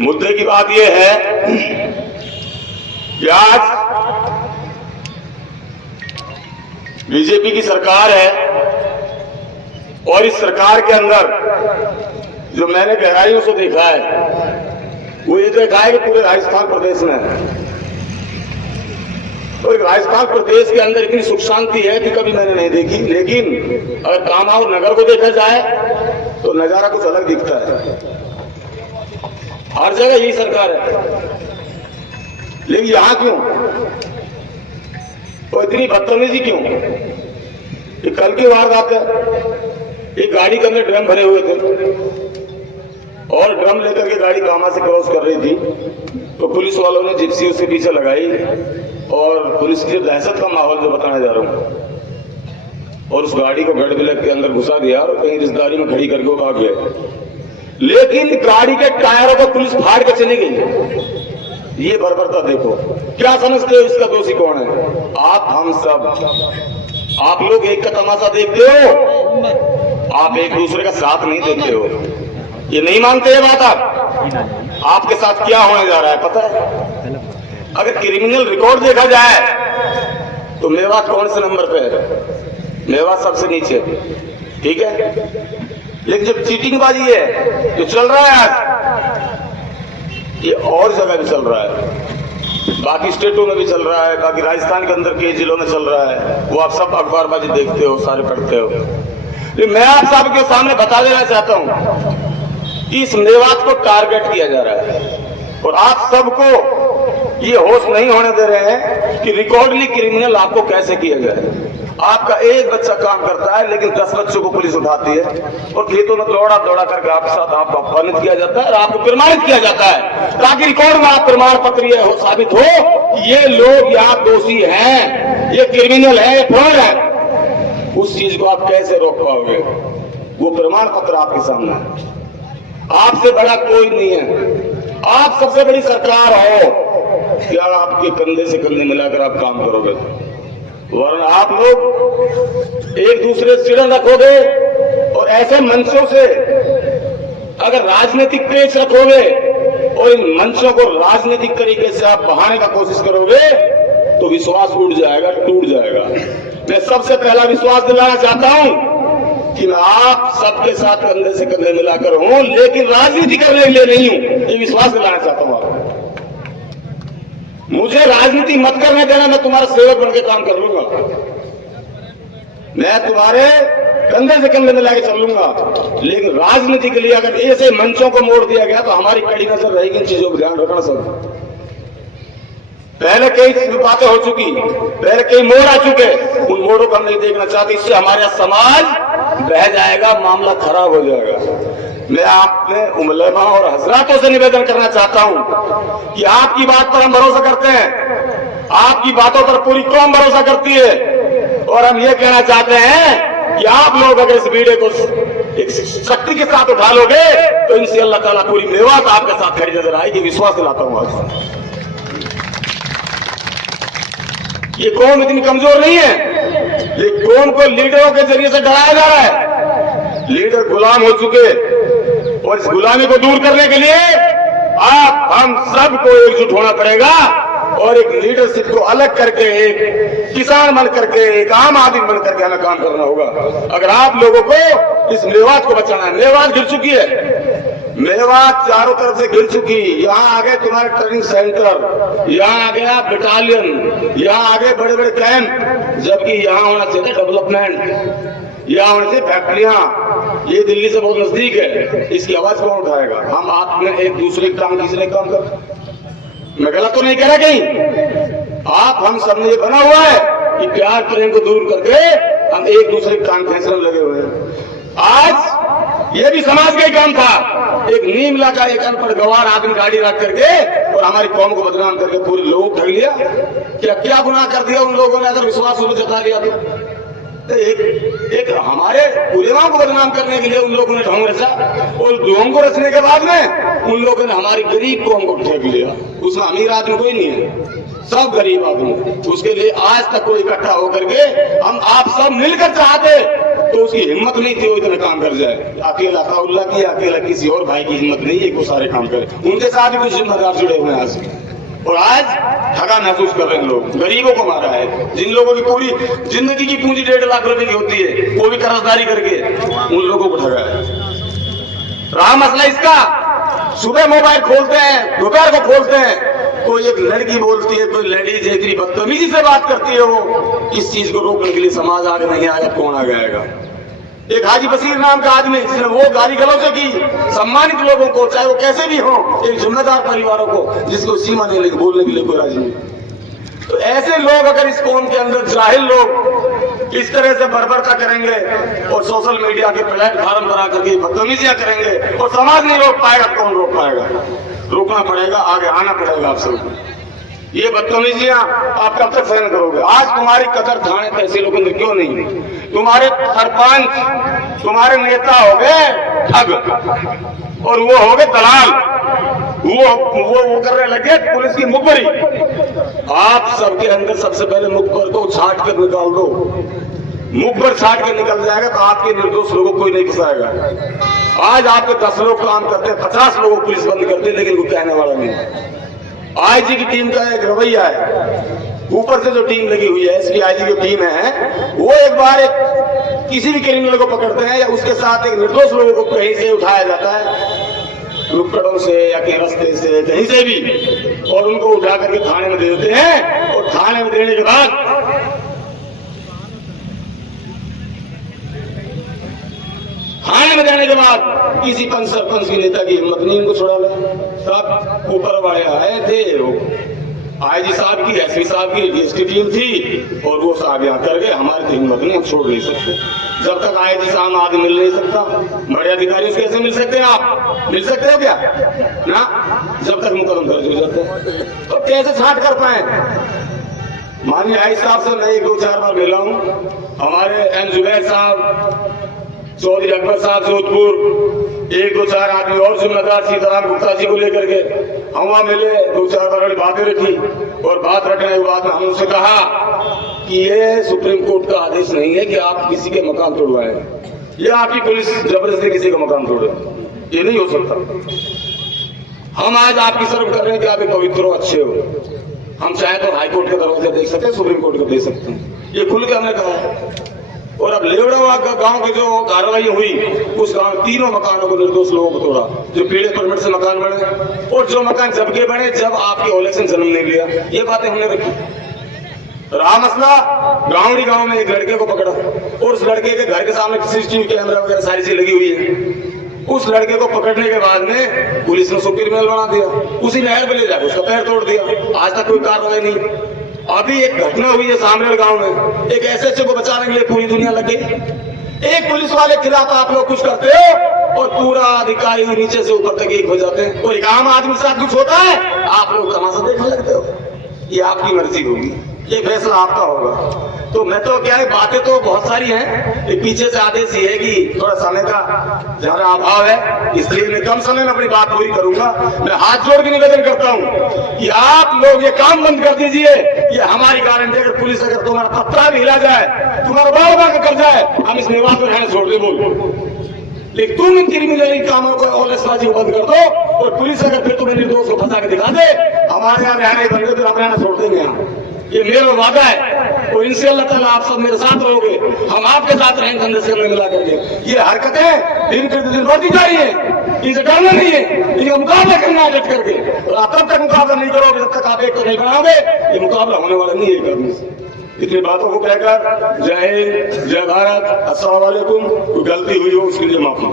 मुद्दे की बात यह है कि आज बीजेपी की सरकार है और इस सरकार के अंदर जो मैंने गहराइयों से देखा है वो ये देखा है कि पूरे राजस्थान प्रदेश में और राजस्थान प्रदेश के अंदर इतनी सुख शांति है कि कभी मैंने नहीं देखी। लेकिन अगर कामावर नगर को देखा जाए तो नजारा कुछ अलग दिखता है। हर जगह यही सरकार है, लेकिन यहां क्यों और इतनी बदतमीजी क्यों? ये कल की वारदात है। एक गाड़ी के अंदर ड्रम भरे हुए थे और ड्रम लेकर के गाड़ी कामा से क्रॉस कर रही थी तो पुलिस वालों ने जिप्सी उसके पीछे लगाई और पुलिस की दहशत का माहौल जो बताने जा रहा हूं, और उस गाड़ी को गढ़ बिलक के अंदर घुसा दिया और कहीं रिश्तेदारी में खड़ी करके वो भाग गए। लेकिन गाड़ी के टायरों को पुलिस फाड़ के चली गई। ये बर्बरता देखो। क्या समझते हो इसका दोषी कौन है? आप, हम सब। आप लोग एक का तमाशा देखते हो, आप एक दूसरे का साथ नहीं देते हो। ये नहीं मानते ये बात आप? आपके साथ क्या होने जा रहा है पता है? अगर क्रिमिनल रिकॉर्ड देखा जाए तो मेवात कौन से नंबर पे है? मेवात सबसे नीचे, ठीक है। लेकिन जब चीटिंगबाजी है जो चल रहा है आज, ये और जगह भी चल रहा है, बाकी स्टेटों में भी चल रहा है, बाकी राजस्थान के अंदर के जिलों में चल रहा है। वो आप सब अखबारबाजी देखते हो, सारे पढ़ते हो। लेकिन मैं आप सबके सामने बता देना चाहता हूं कि इस मेवात को टारगेट किया जा रहा है और आप सबको ये होश नहीं होने दे रहे हैं कि रिकॉर्डली क्रिमिनल आपको कैसे किया जाए। आपका एक बच्चा काम करता है लेकिन 10 बच्चों को पुलिस उठाती है और खेतों में दौड़ा दौड़ा करके आपके साथ आपको अपमानित किया जाता है और आपको प्रमाणित किया जाता है ताकि रिकॉर्ड में आप प्रमाण पत्र ये साबित हो कि ये लोग यहाँ दोषी हैं, ये क्रिमिनल है, ये फ्रॉड है। उस चीज को आप कैसे रोक पाओगे? वो प्रमाण पत्र आपके सामने है। आपसे बड़ा कोई नहीं है। आप सबसे बड़ी सरकार हो, क्या आपके कंधे से कंधे मिलाकर आप काम करोगे? वरना आप लोग एक दूसरे से चिड़न रखोगे और ऐसे मंचों से अगर राजनीतिक पेच रखोगे और इन मंचों को राजनीतिक तरीके से आप बहाने का कोशिश करोगे तो विश्वास उठ जाएगा, टूट जाएगा। मैं सबसे पहला विश्वास दिलाना चाहता हूं कि मैं आप सबके साथ कंधे से कंधे मिलाकर हूं, लेकिन राजनीति करने के लिए नहीं हूं। ये विश्वास दिलाना चाहता हूं आपको। मुझे राजनीति मत करने देना, मैं तुम्हारा सेवक बनकर काम कर लूंगा, मैं तुम्हारे कंधे से कंधे मिला के चल लूंगा। लेकिन राजनीति के लिए अगर ऐसे मंचों को मोड़ दिया गया तो हमारी कड़ी नजर रहेगी। इन चीजों को ध्यान रखना सब। पहले कई बातें हो चुकी, पहले कई मोड़ आ चुके, उन मोड़ों को हम नहीं देखना चाहते। इससे हमारा समाज बह जाएगा, मामला खराब हो जाएगा। मैं आपने उलमा और हजरातों से निवेदन करना चाहता हूं कि आपकी बात पर हम भरोसा करते हैं, आपकी बातों पर पूरी कौम भरोसा करती है और हम ये कहना चाहते हैं कि आप लोग अगर इस वीडियो को एक शक्ति के साथ उठा लोगे तो इनसे अल्लाह ताला पूरी मेवात आपके साथ खड़ी नजर आएगी। विश्वास दिलाता हूं आज। ये कौम इतनी कमजोर नहीं है। ये कौम को लीडरों के जरिए से डराया जा रहा है। लीडर गुलाम हो चुके और इस गुलामी को दूर करने के लिए आप हम सबको एकजुट होना पड़ेगा और एक लीडरशिप को अलग करके एक किसान बन करके, एक आम आदमी बन करके हमें काम करना होगा। अगर आप लोगों को इस मेवात को बचाना है। मेवात गिर चुकी है, मेवात चारों तरफ से गिर चुकी। यहाँ आ गए तुम्हारे ट्रेनिंग सेंटर, यहाँ आ गया बटालियन, यहाँ आ गए बड़े बड़े कैंप, जबकि यहाँ होना चाहिए डेवलपमेंट, यहाँ होने से फैक्ट्रियां। ये दिल्ली से बहुत नजदीक है, इसकी आवाज कौन उठाएगा? हम आप में एक दूसरे की टांग खींचने का काम कर। मैं गलत तो नहीं कह रहा कहीं? आप हम सब ने ये बना हुआ है कि प्यार प्रेम को दूर करके हम एक दूसरे की टांग खींचने लगे हुए हैं। आज ये भी समाज का ही काम था। एक नीम लगा, एक अनपढ़ गवार आदमी गाड़ी रख करके और हमारी कौम को बदनाम करके पूरे लोग ठग लिया। क्या गुनाह कर दिया उन लोगों ने अगर विश्वास उनको जता लिया तो? एक हमारे उलेमा को बदनाम करने के लिए उन लोगों ने ढोंग रचा और ढोंग को रचने के बाद में उन लोगों ने हमारी गरीब कौम को ठेक लिया। उसमें अमीर आदमी कोई नहीं है, सब गरीब आदमी। उसके लिए आज तक कोई इकट्ठा होकर के हम आप सब मिलकर चाहते तो उसकी हिम्मत नहीं थी वो इतना काम कर जाए। अकेला अताउल्लाह की, अकेला किसी और भाई की हिम्मत नहीं है वो सारे काम करे। उनके साथ भी कुछ जिम्मेदार जुड़े हुए हैं आज, और आज ठगा महसूस कर रहे हैं लोग। गरीबों को मारा है, जिन लोगों की पूरी जिंदगी की पूंजी 1.5 लाख रुपए की होती है, वो भी कर्जदारी करके उन लोगों को ठगा है। रहा मसला इसका, सुबह मोबाइल खोलते हैं, दोपहर को खोलते हैं, कोई एक लड़की बोलती है, कोई लेडीज है, इतनी बदतमीजी से बात करती है वो। इस चीज को रोकने के लिए समाज आगे नहीं आएगा, कौन आगे आएगा? एक हाजी बशीर नाम का आदमी, जिसने वो गाली गलौज की सम्मानित लोगों को, चाहे वो कैसे भी हो, एक जिम्मेदार परिवारों को, जिसको सीमा नहीं लगी बोलने के लिए कोई राजी नहीं। तो ऐसे लोग अगर इस कौम के अंदर जाहिल लोग इस तरह से बर्बरता करेंगे और सोशल मीडिया के प्लेटफॉर्म बना करके बदतमीजियां करेंगे और समाज नहीं रोक पाएगा, कौन रोक पाएगा? रोकना पड़ेगा, आगे आना पड़ेगा आप सबको। ये बदतमीजियां आप कब तक सहन करोगे? आज तुम्हारी कदर थाने तहसीलों के अंदर क्यों नहीं? तुम्हारे सरपंच, तुम्हारे नेता हो गए ठग और वो हो गए दलाल, वो करने लगे पुलिस की मुखबरी। आप सबके अंदर सबसे पहले मुखबर को छाट कर निकाल दो। मुखबर छाट कर निकल जाएगा तो आपके निर्दोष लोगों को कोई नहीं फंसाएगा। आज आपके 10 लोग काम करते हैं, 50 लोगों को पुलिस बंद करते, लेकिन कोई कहने वाला नहीं। आईजी की टीम का एक रवैया है, ऊपर से जो टीम लगी हुई है, इसकी आईजी की टीम है, वो एक बार किसी भी क्रिमिनल को पकड़ते हैं या उसके साथ एक निर्दोष लोगों को कहीं से उठाया जाता है, रुकड़ों से या कहीं रास्ते से कहीं से भी, और उनको उठा करके थाने में दे देते हैं। और थाने में देने के बाद किसी पंच सरपंच की नेता की हिम्मत नहीं इनको छुड़ा लिया। सब ऊपर वाले आए थे, आईजी साहब की, एसपी साहब की, डीएसपी टीम थी, और वो साहब यहाँ कर गए। हमारी तो हिम्मत नहीं, हम छोड़ नहीं सकते। जब तक आईजी साहब आदमी मिल नहीं सकता, बड़े अधिकारी से कैसे मिल सकते हैं? आप मिल सकते हो क्या ना? जब तक मुकदमा दर्ज हो जाता है तो कैसे छांट कर पाए? माननीय आईजी साहब से मैं 1-2-4 बार मिला हूँ। हमारे एम जुबैर साहब, चौधरी अकबर साहब जोधपुर, 1-2-4 आदमी और जिम्मेदार सीताराम गुप्ता जी को लेकर के हम वहां मिले, 2-4 बार वाली बातें रखी। और बात रखने के बाद में हम उनसे कहा कि ये सुप्रीम कोर्ट का आदेश नहीं है कि आप किसी के मकान तोड़वाएं, ये आपकी पुलिस जबरदस्ती किसी का मकान तोड़े, ये नहीं हो सकता। हम आज आपकी सर्व कर रहे हैं कि आप एक पवित्र हो, अच्छे हो। हम चाहे तो हाईकोर्ट के दरवाजे देख सकते हैं, सुप्रीम कोर्ट के दे सकते हैं, ये खुल के हमने कहा है। और अब लेवड़ा गांव की जो कार्रवाई हुई, उस गांव 3 मकानों को निर्दोष लोगों को तोड़ा, जो पीड़े परमिट से मकान बने, और जो मकान जब के बने जब आपके इलेक्शन जन्म नहीं लिया। ये बातें हमने रखी। रहा मसला, गांव में एक लड़के को पकड़ा, और उस लड़के के घर के सामने सीसीटीवी कैमरा वगैरह सारी चीज लगी हुई है। उस लड़के को पकड़ने के बाद में पुलिस ने सुप्रीम क्रिमिनल बना दिया, उसी नहर में ले जाकर उसका पैर तोड़ दिया। आज तक कोई कार्रवाई नहीं। अभी एक घटना हुई है सामने गांव में, एक एसएचओ को बचाने के लिए पूरी दुनिया लगी। एक पुलिस वाले के खिलाफ आप लोग कुछ करते हो और पूरा अधिकारी नीचे से ऊपर तक एक हो जाते हैं। कोई आम आदमी के साथ कुछ होता है, आप लोग तमाशा देखने लगते हो। ये आपकी मर्जी होगी, ये फैसला आपका होगा। तो मैं तो क्या है, बातें तो बहुत सारी हैं, एक पीछे से आदेश ये है कि थोड़ा समय का ज्यादा अभाव है, इसलिए मैं कम समय में अपनी बात पूरी करूंगा। मैं हाथ जोड़ के निवेदन करता हूं कि आप लोग ये काम बंद कर दीजिए। ये हमारी गारंटी है, अगर पुलिस अगर तुम्हारा पत्ता भी हिला जाए, तुम्हारा बाल बाल कर जाए, हम इस विवाद में रहने छोड़ दे बोल। लेकिन तुम इन क्रिमिनल कामों को औलसबाजी को बंद कर दो, और पुलिस अगर फिर तुम्हें निर्दोष को फंसा के दिखा दे, हमारे यहाँ रहने बंदे फिर हम रहना छोड़ देंगे। यहाँ ये मेरा वादा है, और इनसे अल्लाह ताला आप सब मेरे साथ रहोगे, हम आपके साथ रहेंगे कंधे से मिला करके। ये हरकतें दिन प्रतिदिन बढ़ती जा रही है, इनसे डरना नहीं है, इनका मुकाबला करना है डट करके। और आप तब तक मुकाबला नहीं करोगे जब तक आप एक को नहीं बनाओगे, ये मुकाबला होने वाला नहीं है करने से। इतनी बातों को कहकर जय हिंद, जय भारत, अस्सलाम वालेकुम। कोई गलती हुई हो उसके लिए माफी।